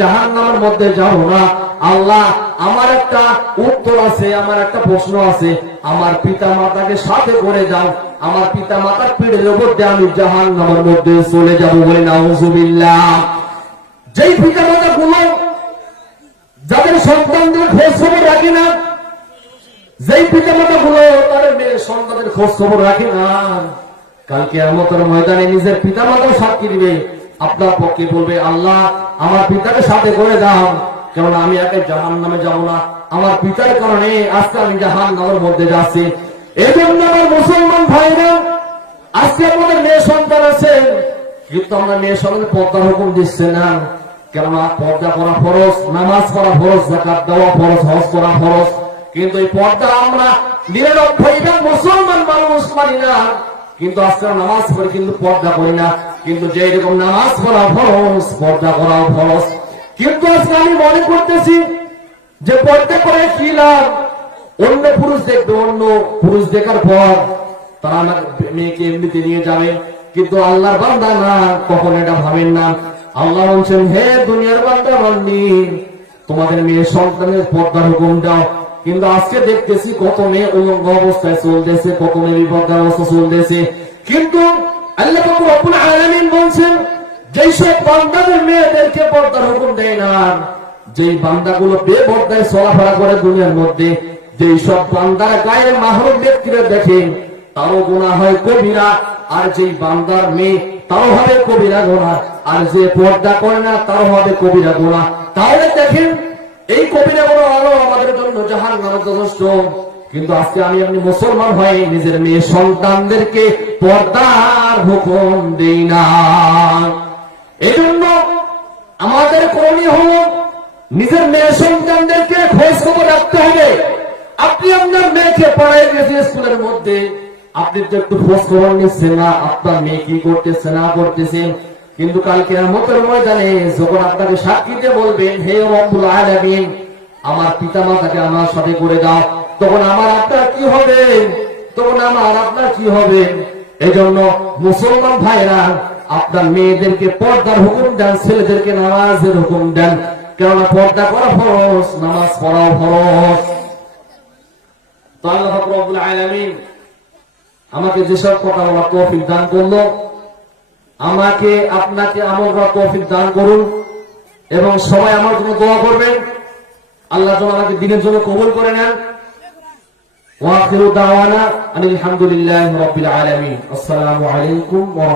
জাহান মধ্যে যাও না। আল্লাহ, আমার একটা উত্তর আছে, আমার একটা প্রশ্ন আছে। আমার পিতা মাতাকে সাথে করে যাও। আমার পিতা মাতার উপর দিয়ে আমি মধ্যে চলে যাব বলে নাউজুবিল্লাহ। যেই পিতা মাতা গুলো যাদের সন্তানদের খোঁজ খবর রাখে না, যেই পিতা মাতা গুলো তাদের মেয়ের সন্তানের খোঁজ খবর রাখে না কালকে আমতের ময়দানে নিজের পিতা মাতাও সাক্ষী দিবে। আপনার পক্ষে বলবে, আল্লাহ, আমার পিতাকে সাথে করে দাও। কেননা আমি একে জাহান নামে যাব না। আমার পিতার কারণে আজকে আমি জাহান নামের মধ্যে যাচ্ছি। এই জন্য আমার মুসলমান ভাইরা, আজকে আমাদের মেয়ে সন্তান আছে, কিন্তু আমরা মেয়ে সন্তানের পর্দার হুকুম দিচ্ছে না। কেননা পর্দা করা ফরজ, নামাজ করা ফরজ জাকাত দেওয়া ফরজ, হজ করা ফরজ। কিন্তু এই পর্দা আমরা নিরক্ষর মুসলমান মানুষ মানি না। কিন্তু আজকে নামাজ পড়ি কিন্তু পর্দা করি না। কিন্তু যে রকম নামাজ পড়া ফরজ, পর্দা করাও ফরজ। কিন্তু আজকে আমি মনে করতেছি যে পর্দা করে কি লাভ অন্য পুরুষ দেখবে, অন্য পুরুষ দেখার পর তারা মেয়েকে এমনিতে নিয়ে যাবে। কিন্তু আল্লাহর বান্দা না, কখন এটা ভাবেন না। আল্লাহ বলছেন, হে দুনিয়ার বান্দা বলনি তোমাদের মেয়ে সন্তানের পর্দার হুকুম দাও। কিন্তু আজকে দেখতেছি কত মেয়ে উলঙ্গ অবস্থায় চলতেছে, কত মেয়ে বিপর্দার অবস্থা চলতেছে। কিন্তু বলছেন, যেই সব বান্দাদের মেয়েদেরকে পর্দার হুকুম দেয় না, যেই বান্দাগুলো বেপর্দায় চলাফেরা করে দুনিয়ার মধ্যে, যেই সব বান্দারা গায়ের মাহরুম ব্যক্তিরা দেখেন, তারও গুণা হয় কবিরা, আর যেই বান্দার মেয়ে, তারও হবে কবিরা গোনা আর যে পর্দা করে না, তারও হবে কবিরা গোনা তাহলে দেখেন এই কবিরা গোনা আলো আমাদের জন্য জাহান নামে যথেষ্ট। কিন্তু আজকে আমি আপনি মুসলমান হয়ে নিজের মেয়ে সন্তানদেরকে পর্দার হুকুম দেই না। এই জন্য আমাদের করণীয় হলো নিজের মেয়ে সন্তানদেরকে খোঁজ খবর রাখতে হবে। আপনি আপনার মেয়েকে পড়াই গেছে স্কুলের মধ্যে, আপনি তো একটু খোঁজ খবর নিচ্ছেন না, আপনার মেয়ে কি করতেছে, না করতেছেন কিন্তু কালকে আমতের ময়দানে যখন আপনাকে সাক্ষী দিয়ে বলবেন, হে রব্বুল আলামিন, আমার পিতা মাতাকে আমার সাথে করে দাও। তখন আমার আপনার কি হবে? তখন আমার আপনার কি হবে? এজন্য মুসলমান ভাইরা আপনার মেয়েদেরকে পর্দার হুকুম দেন, ছেলেদেরকে নামাজের হুকুম দেন। কেননা পর্দা করা ফরজ, নামাজ পড়াও ফরজ। তো আল্লাহ রব্বুল আলামিন আমাকে যেসব কথা বলা তৌফিক দান করল আমাকে আপনাকে আমল করার তৌফিক দান করুন এবং সবাই আমার জন্য দোয়া করবেন। আল্লাহ যেন আমাকে দিনের জন্য কবুল করে নেন। ওয়াখিরু দাওয়ানা আলহামদুলিল্লাহ হামদুলিল্লাহি রাব্বিল আলামিন। আসসালামু আলাইকুম ওয়া